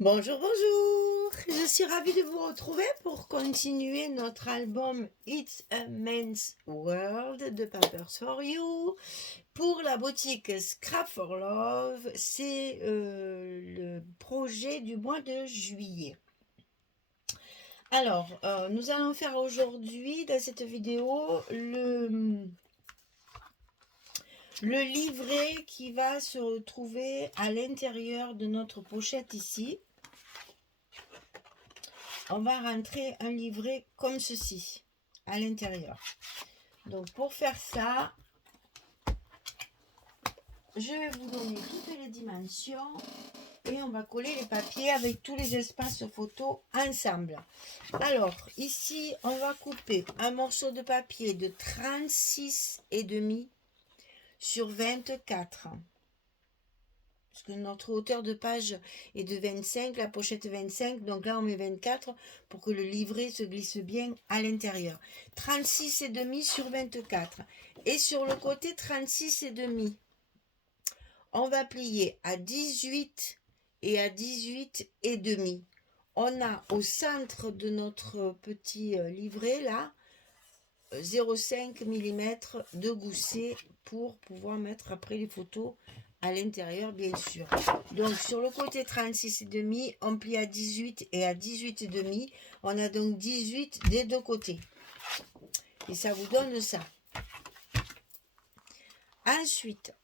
Bonjour, bonjour. Je suis ravie de vous retrouver pour continuer notre album It's a Man's World de Pampers for You. Pour la boutique Scrap for Love, c'est le projet du mois de juillet. Alors, nous allons faire aujourd'hui, dans cette vidéo, le livret qui va se retrouver à l'intérieur de notre pochette ici. On va rentrer un livret comme ceci à l'intérieur. Donc pour faire ça, je vais vous donner toutes les dimensions et on va coller les papiers avec tous les espaces photos ensemble. Alors ici, on va couper un morceau de papier de 36,5 sur 24. Parce que notre hauteur de page est de 25, la pochette 25, donc là on met 24 pour que le livret se glisse bien à l'intérieur. 36,5 sur 24. Et sur le côté 36,5, on va plier à 18 et à 18,5. On a au centre de notre petit livret là 0,5 mm de gousset pour pouvoir mettre après les photos à l'intérieur, bien sûr. Donc sur le côté 36,5, on plie à 18 et à 18,5. On a donc 18 des deux côtés. Et ça vous donne ça. Ensuite,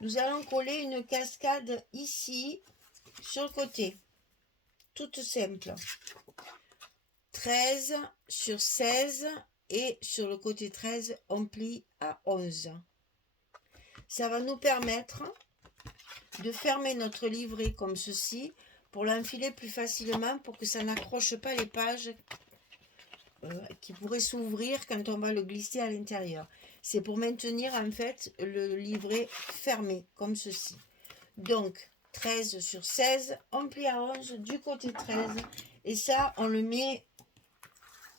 nous allons coller une cascade ici, sur le côté. Toute simple. 13 sur 16 et sur le côté 13, on plie à 11. Ça va nous permettre de fermer notre livret comme ceci pour l'enfiler plus facilement pour que ça n'accroche pas les pages qui pourraient s'ouvrir quand on va le glisser à l'intérieur. C'est pour maintenir en fait le livret fermé comme ceci. Donc 13 sur 16, on plie à 11 du côté 13 et ça on le met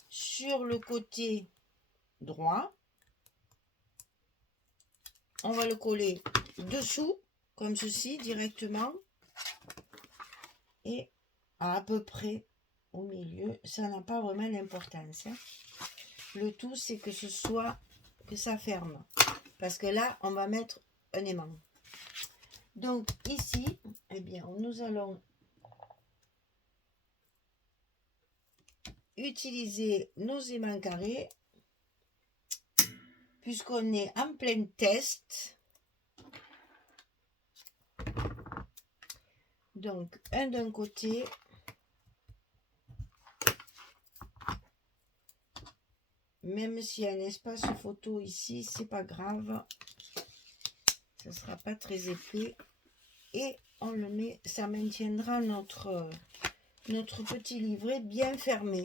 sur le côté droit. On va le coller dessous comme ceci directement et à peu près au milieu. Ça n'a pas vraiment d'importance, hein. Le tout c'est que ce soit que ça ferme parce que là on va mettre un aimant. Donc ici eh bien nous allons utiliser nos aimants carrés puisqu'on est en plein test. Donc un d'un côté, même s'il y a un espace photo ici, c'est pas grave, ça sera pas très épais et on le met, ça maintiendra notre petit livret bien fermé.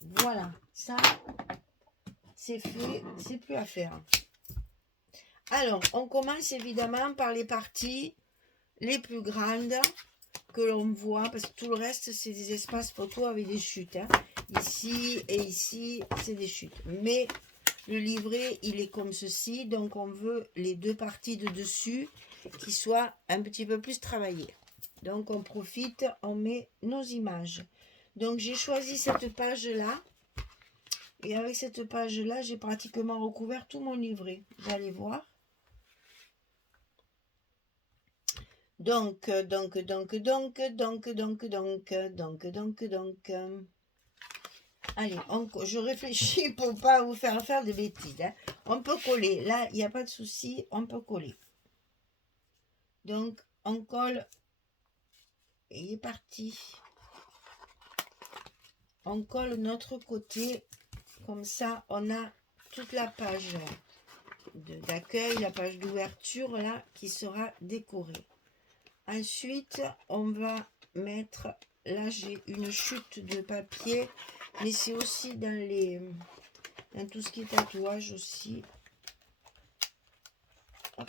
Voilà, ça c'est fait, c'est plus à faire. Alors on commence évidemment par les parties les plus grandes que l'on voit, parce que tout le reste c'est des espaces photos avec des chutes, hein. Ici et ici c'est des chutes, mais le livret il est comme ceci, donc on veut les deux parties de dessus qui soient un petit peu plus travaillées. Donc on profite, on met nos images. Donc j'ai choisi cette page là et avec cette page là j'ai pratiquement recouvert tout mon livret, vous allez voir. Donc, allez, je réfléchis pour pas vous faire de bêtises, hein. On peut coller, là, il n'y a pas de souci, on peut coller. Donc, on colle, et il est parti. On colle notre côté, comme ça, on a toute la page d'accueil, la page d'ouverture, là, qui sera décorée. Ensuite, on va mettre, là j'ai une chute de papier, mais c'est aussi dans tout ce qui est tatouage aussi. Hop.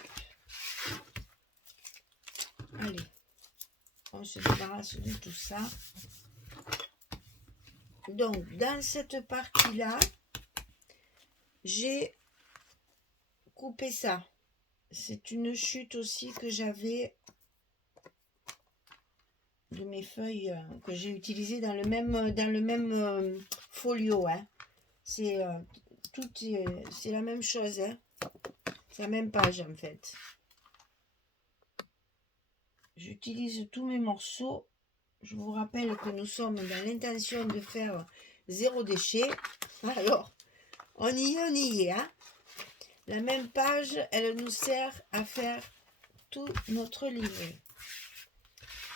Allez, on se débarrasse de tout ça. Donc, dans cette partie-là, j'ai coupé ça. C'est une chute aussi que j'avais mes feuilles que j'ai utilisées dans le même folio. Hein. C'est c'est la même chose. Hein. C'est la même page en fait. J'utilise tous mes morceaux. Je vous rappelle que nous sommes dans l'intention de faire 0 déchet. Alors, on y est. Hein. La même page, elle nous sert à faire tout notre livret.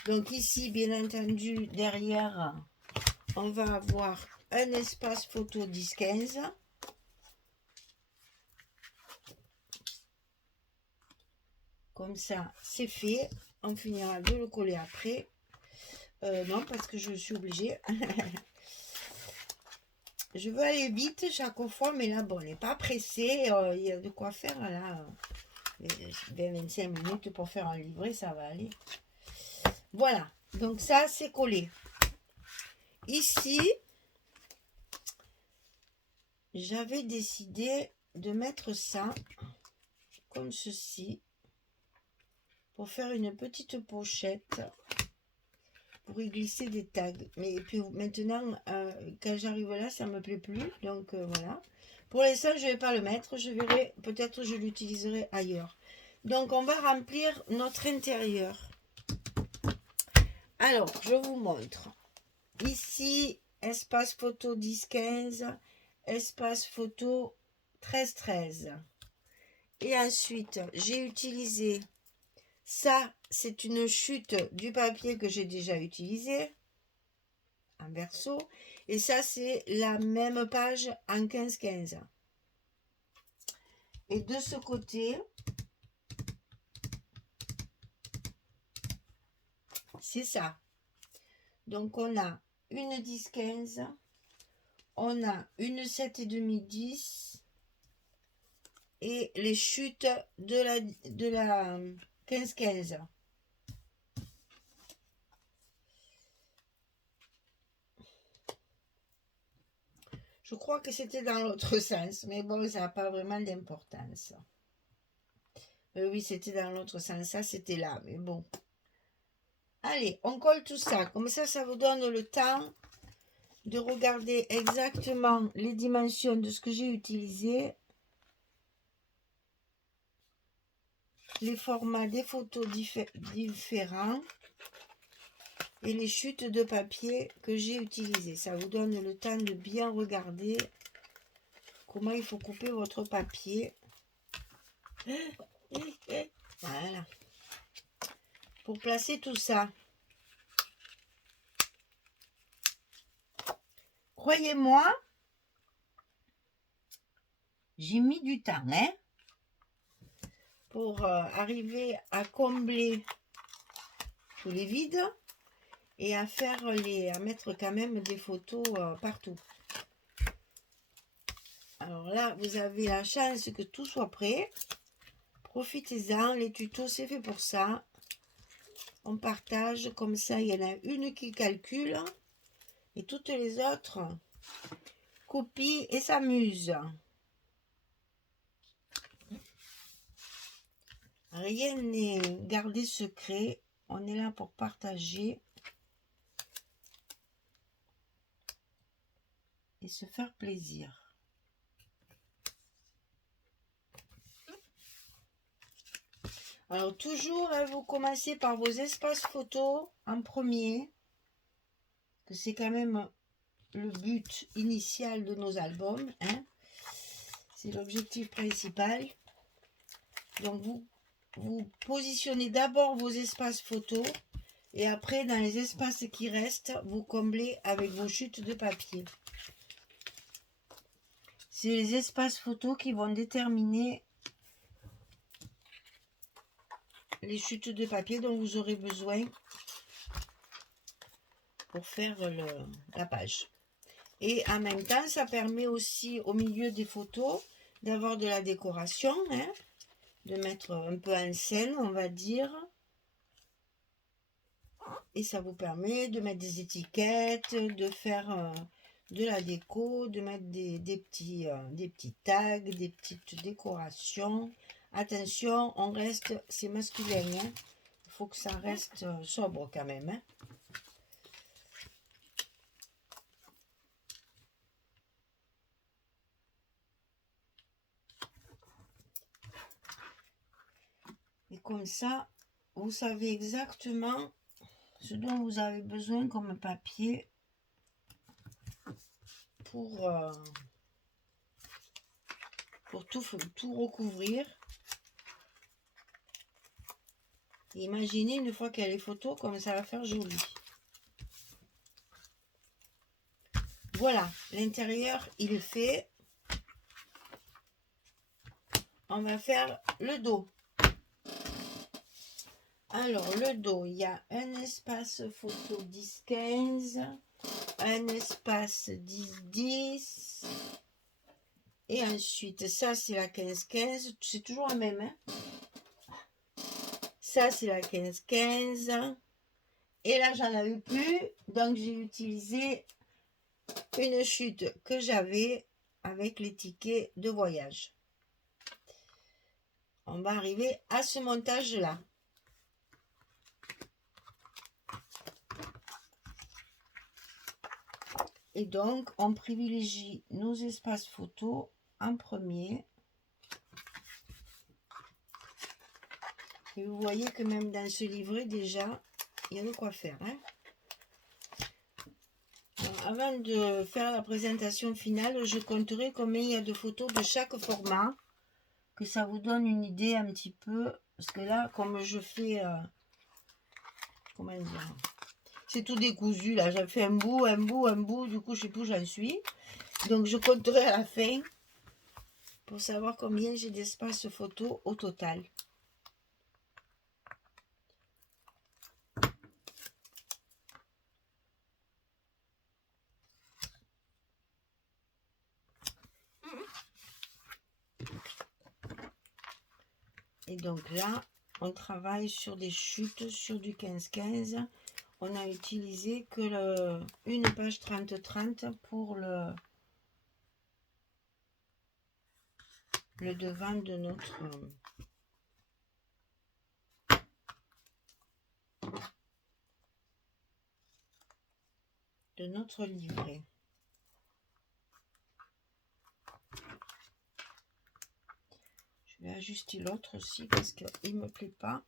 Donc ici, bien entendu, derrière, on va avoir un espace photo 10-15. Comme ça, c'est fait. On finira de le coller après. Non, parce que je suis obligée. Je veux aller vite chaque fois, mais là, bon, on n'est pas pressé. Il y a de quoi faire, là. 20-25 minutes pour faire un livret, ça va aller. Voilà. Donc ça, c'est collé. Ici, j'avais décidé de mettre ça comme ceci pour faire une petite pochette pour y glisser des tags. Mais puis maintenant, quand j'arrive là, ça me plaît plus. Donc voilà. Pour l'instant, je ne vais pas le mettre. Je verrai. Peut-être je l'utiliserai ailleurs. Donc on va remplir notre intérieur. Alors, je vous montre. Ici, espace photo 10-15, espace photo 13-13. Et ensuite, j'ai utilisé ça, c'est une chute du papier que j'ai déjà utilisé en verso. Et ça, c'est la même page en 15-15. Et de ce côté, c'est ça. Donc, on a une 10-15, on a une 7,5-10 et les chutes de la 15-15. Je crois que c'était dans l'autre sens, mais bon, ça n'a pas vraiment d'importance. Oui, c'était dans l'autre sens, ça c'était là, mais bon. Allez, on colle tout ça, comme ça vous donne le temps de regarder exactement les dimensions de ce que j'ai utilisé, les formats des photos différents et les chutes de papier que j'ai utilisées. Ça vous donne le temps de bien regarder comment il faut couper votre papier. Voilà. Pour placer tout ça. Croyez-moi, j'ai mis du temps, hein, pour arriver à combler tous les vides et à mettre quand même des photos partout. Alors là, vous avez la chance que tout soit prêt. Profitez-en, les tutos, c'est fait pour ça. On partage, comme ça, il y en a une qui calcule et toutes les autres copient et s'amusent. Rien n'est gardé secret. On est là pour partager et se faire plaisir. Alors toujours, hein, vous commencez par vos espaces photos en premier, que c'est quand même le but initial de nos albums. Hein. C'est l'objectif principal. Donc vous positionnez d'abord vos espaces photos et après dans les espaces qui restent, vous comblez avec vos chutes de papier. C'est les espaces photos qui vont déterminer les chutes de papier dont vous aurez besoin pour faire la page. Et en même temps, ça permet aussi au milieu des photos d'avoir de la décoration, hein, de mettre un peu en scène, on va dire. Et ça vous permet de mettre des étiquettes, de faire de la déco, de mettre des petits tags, des petites décorations. Attention, on reste, c'est masculin, hein. Il faut que ça reste sobre quand même. Hein. comme ça, vous savez exactement ce dont vous avez besoin comme papier pour tout recouvrir. Imaginez une fois qu'elle est photo, comme ça va faire joli. Voilà, l'intérieur il est fait. On va faire le dos. Alors, le dos, il y a un espace photo 10-15, un espace 10-10, et ensuite, ça, c'est la 15-15, c'est toujours la même, hein. Ça, c'est la 15-15, et là, j'en avais plus, donc j'ai utilisé une chute que j'avais avec les tickets de voyage. On va arriver à ce montage-là. Et donc, on privilégie nos espaces photos en premier. Et vous voyez que même dans ce livret, déjà, il y a de quoi faire, hein. Alors, avant de faire la présentation finale, je compterai combien il y a de photos de chaque format. Que ça vous donne une idée un petit peu. Parce que là, comme je fais... comment dire, c'est tout décousu, là. J'ai fait un bout, un bout, un bout. Du coup, je sais plus où j'en suis. Donc, je compterai à la fin pour savoir combien j'ai d'espace photo au total. Et donc là, on travaille sur des chutes, sur du 15-15. On a utilisé que une page 30-30 pour le devant de notre livret. Je vais ajuster l'autre aussi parce qu'il ne me plaît pas.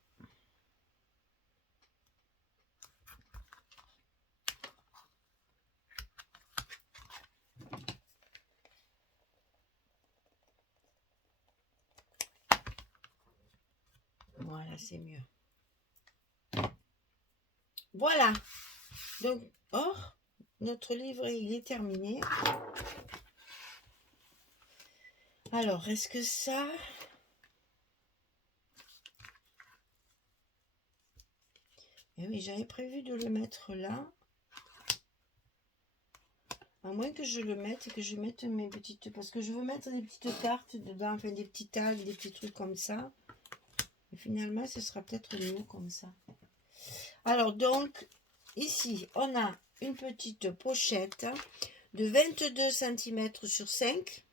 Voilà, c'est mieux. Voilà. Donc, notre livret, il est terminé. Alors, est-ce que ça... Eh oui, j'avais prévu de le mettre là. À moins que je le mette et que je mette mes petites... Parce que je veux mettre des petites cartes dedans, enfin des petits tags, des petits trucs comme ça. Et finalement, ce sera peut-être mieux comme ça. Alors, donc, ici, on a une petite pochette de 22 cm sur 5.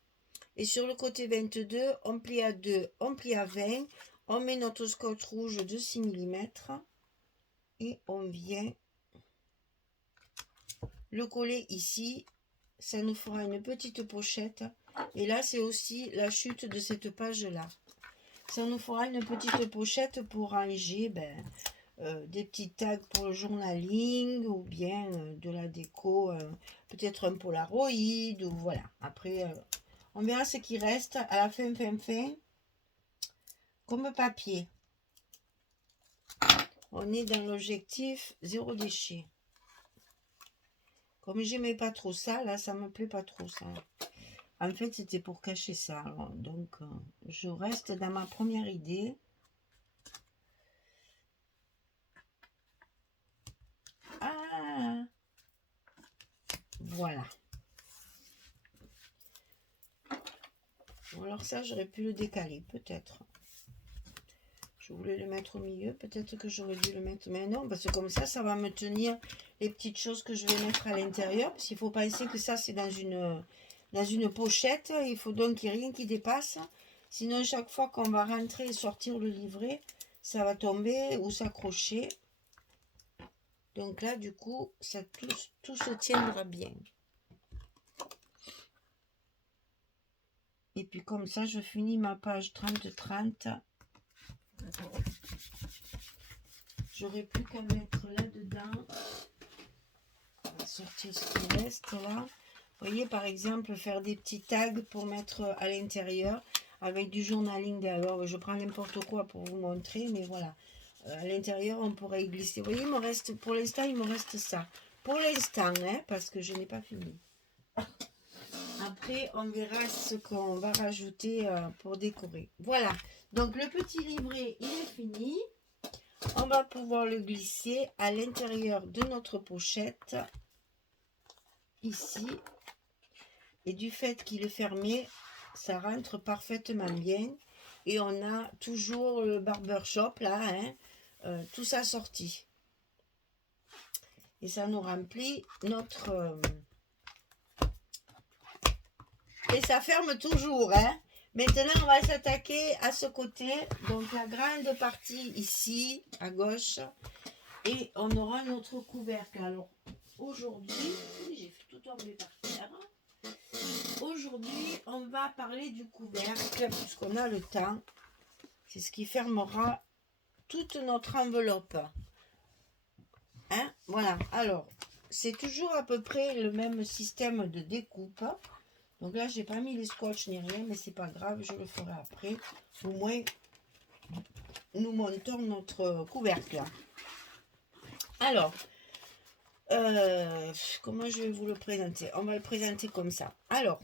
Et sur le côté 22, on plie à 2, on plie à 20. On met notre scotch rouge de 6 mm. Et on vient le coller ici. Ça nous fera une petite pochette. Et là, c'est aussi la chute de cette page-là. Ça nous fera une petite pochette pour ranger des petits tags pour le journaling ou bien de la déco, peut-être un Polaroid ou voilà. Après, on verra ce qui reste à la fin comme papier. On est dans l'objectif 0 déchet. Comme j'aimais pas trop ça, là, ça me plaît pas trop ça. En fait, c'était pour cacher ça. Alors, donc, je reste dans ma première idée. Ah, voilà. Bon, alors ça, j'aurais pu le décaler, peut-être. Je voulais le mettre au milieu. Peut-être que j'aurais dû le mettre. Mais non, parce que comme ça va me tenir les petites choses que je vais mettre à l'intérieur. Parce qu'il faut penser que ça, c'est dans une pochette. Il faut donc qu'il n'y ait rien qui dépasse. Sinon, chaque fois qu'on va rentrer et sortir le livret, ça va tomber ou s'accrocher. Donc là, du coup, ça tout se tiendra bien. Et puis comme ça, je finis ma page 30-30 j'aurais plus qu'à mettre là-dedans. On va sortir ce qui reste là. Vous voyez, par exemple, faire des petits tags pour mettre à l'intérieur avec du journaling. Alors, je prends n'importe quoi pour vous montrer, mais voilà. À l'intérieur, on pourrait y glisser. Vous voyez, il me reste, pour l'instant, il me reste ça. Pour l'instant, hein, parce que je n'ai pas fini. Après, on verra ce qu'on va rajouter pour décorer. Voilà. Donc, le petit livret, il est fini. On va pouvoir le glisser à l'intérieur de notre pochette. Ici. Et du fait qu'il est fermé, ça rentre parfaitement bien. Et on a toujours le barbershop là, hein, tout ça sorti. Et ça nous remplit notre... Et ça ferme toujours, hein. Maintenant, on va s'attaquer à ce côté. Donc, la grande partie ici, à gauche. Et on aura notre couvercle. Alors, aujourd'hui, j'ai fait tout tomber par terre. Aujourd'hui, on va parler du couvercle, puisqu'on a le temps. C'est ce qui fermera toute notre enveloppe. Hein? Voilà. Alors, c'est toujours à peu près le même système de découpe. Donc là, j'ai pas mis les scotch ni rien, mais c'est pas grave, je le ferai après. Au moins, nous montons notre couvercle. Alors, comment je vais vous le présenter? On va le présenter comme ça. Alors,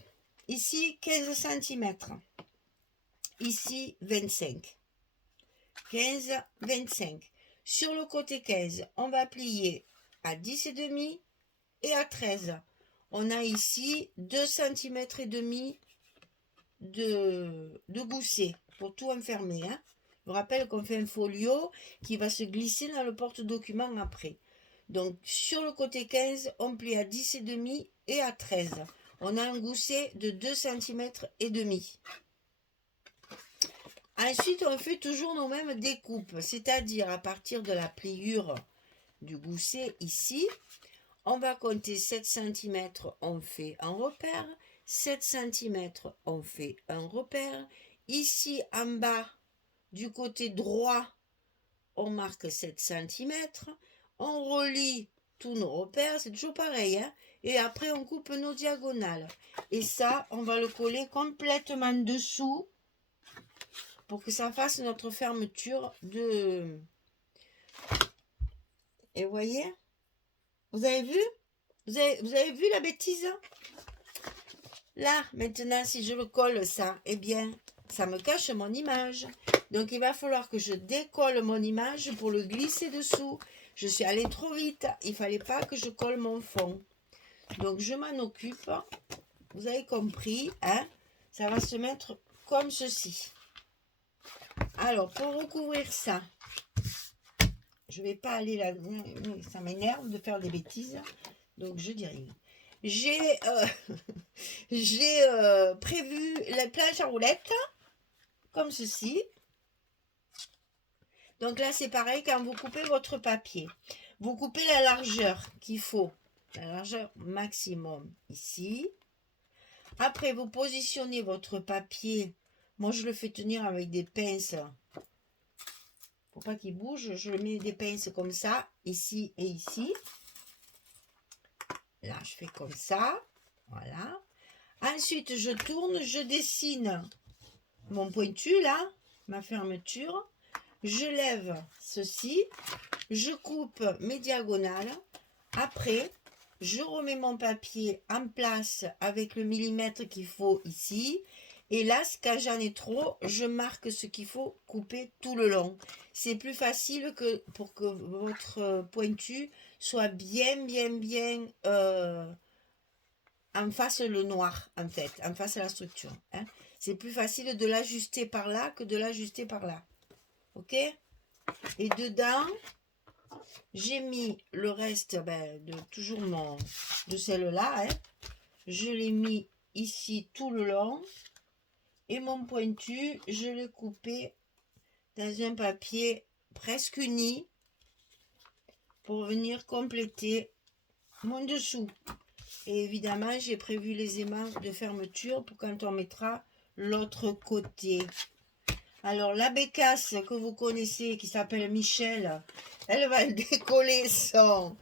ici, 15 cm. Ici, 25. 15, 25. Sur le côté 15, on va plier à 10,5 et à 13. On a ici 2 cm et demi de gousset pour tout enfermer. Hein. Je vous rappelle qu'on fait un folio qui va se glisser dans le porte-document après. Donc, sur le côté 15, on plie à 10,5 et à 13. On a un gousset de 2 cm et demi. Ensuite, on fait toujours nos mêmes découpes, c'est-à-dire à partir de la pliure du gousset ici, on va compter 7 cm, on fait un repère, 7 cm, on fait un repère. Ici, en bas, du côté droit, on marque 7 cm, on relie tous nos repères, c'est toujours pareil, hein? Et après, on coupe nos diagonales. Et ça, on va le coller complètement dessous pour que ça fasse notre fermeture de... Et vous voyez? Vous avez vu? Vous avez vu la bêtise? Là, maintenant, si je le colle ça, eh bien, ça me cache mon image. Donc, il va falloir que je décolle mon image pour le glisser dessous. Je suis allée trop vite. Il ne fallait pas que je colle mon fond. Donc, je m'en occupe. Vous avez compris, hein? Ça va se mettre comme ceci. Alors, pour recouvrir ça, je ne vais pas aller là. Ça m'énerve de faire des bêtises. Donc, je dis rien. J'ai prévu la planche à roulettes, comme ceci. Donc là, c'est pareil, quand vous coupez votre papier, vous coupez la largeur qu'il faut, la largeur maximum ici. Après, vous positionnez votre papier. Moi, je le fais tenir avec des pinces. Faut pas qu'il bouge. Je le mets des pinces comme ça, ici et ici. Là, je fais comme ça. Voilà. Ensuite, je tourne, je dessine mon pointu, là, ma fermeture. Je lève ceci. Je coupe mes diagonales. Après, je remets mon papier en place avec le millimètre qu'il faut ici. Et là, quand j'en ai trop, je marque ce qu'il faut couper tout le long. C'est plus facile que pour que votre pointu soit bien en face le noir, en fait, en face à la structure. Hein. C'est plus facile de l'ajuster par là que de l'ajuster par là. Ok? Et dedans, j'ai mis le reste toujours de celle-là. Hein. Je l'ai mis ici tout le long. Et mon pointu, je l'ai coupé dans un papier presque uni pour venir compléter mon dessous. Et évidemment, j'ai prévu les aimants de fermeture pour quand on mettra l'autre côté. Alors, la bécasse que vous connaissez, qui s'appelle Michel, elle va décoller son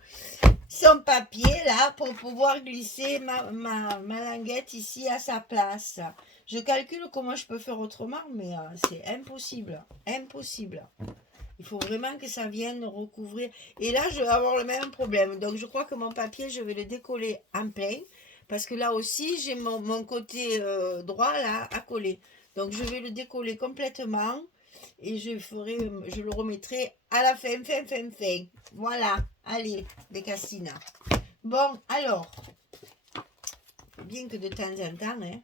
papier là pour pouvoir glisser ma languette ici à sa place. Je calcule comment je peux faire autrement, mais c'est impossible. Impossible. Il faut vraiment que ça vienne recouvrir. Et là, je vais avoir le même problème. Donc, je crois que mon papier, je vais le décoller en plein. Parce que là aussi, j'ai mon côté droit là à coller. Donc, je vais le décoller complètement. Et je le remettrai à la fin. Voilà. Allez, Bécassina. Bon, alors, bien que de temps en temps, hein.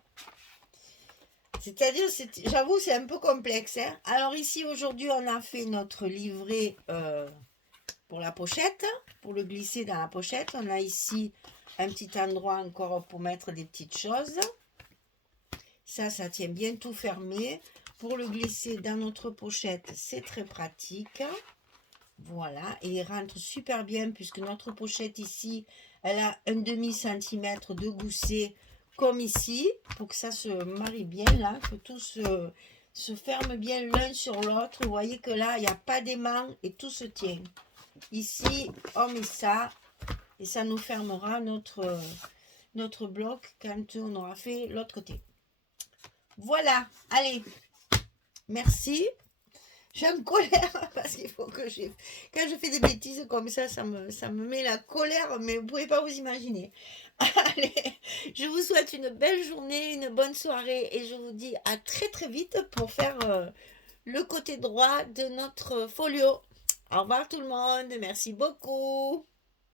C'est-à-dire, j'avoue, c'est un peu complexe. Hein. Alors ici, aujourd'hui, on a fait notre livret pour la pochette, pour le glisser dans la pochette. On a ici un petit endroit encore pour mettre des petites choses. Ça tient bien tout fermé. Pour le glisser dans notre pochette, c'est très pratique. Voilà, et il rentre super bien puisque notre pochette ici, elle a un demi-centimètre de gousset comme ici, pour que ça se marie bien là, que tout se ferme bien l'un sur l'autre. Vous voyez que là, il n'y a pas d'aimant et tout se tient. Ici, on met ça et ça nous fermera notre bloc quand on aura fait l'autre côté. Voilà, allez, merci. Je suis en colère parce qu'il faut que quand je fais des bêtises comme ça me met la colère, mais vous ne pouvez pas vous imaginer. Allez, je vous souhaite une belle journée, une bonne soirée et je vous dis à très très vite pour faire le côté droit de notre folio. Au revoir tout le monde, merci beaucoup.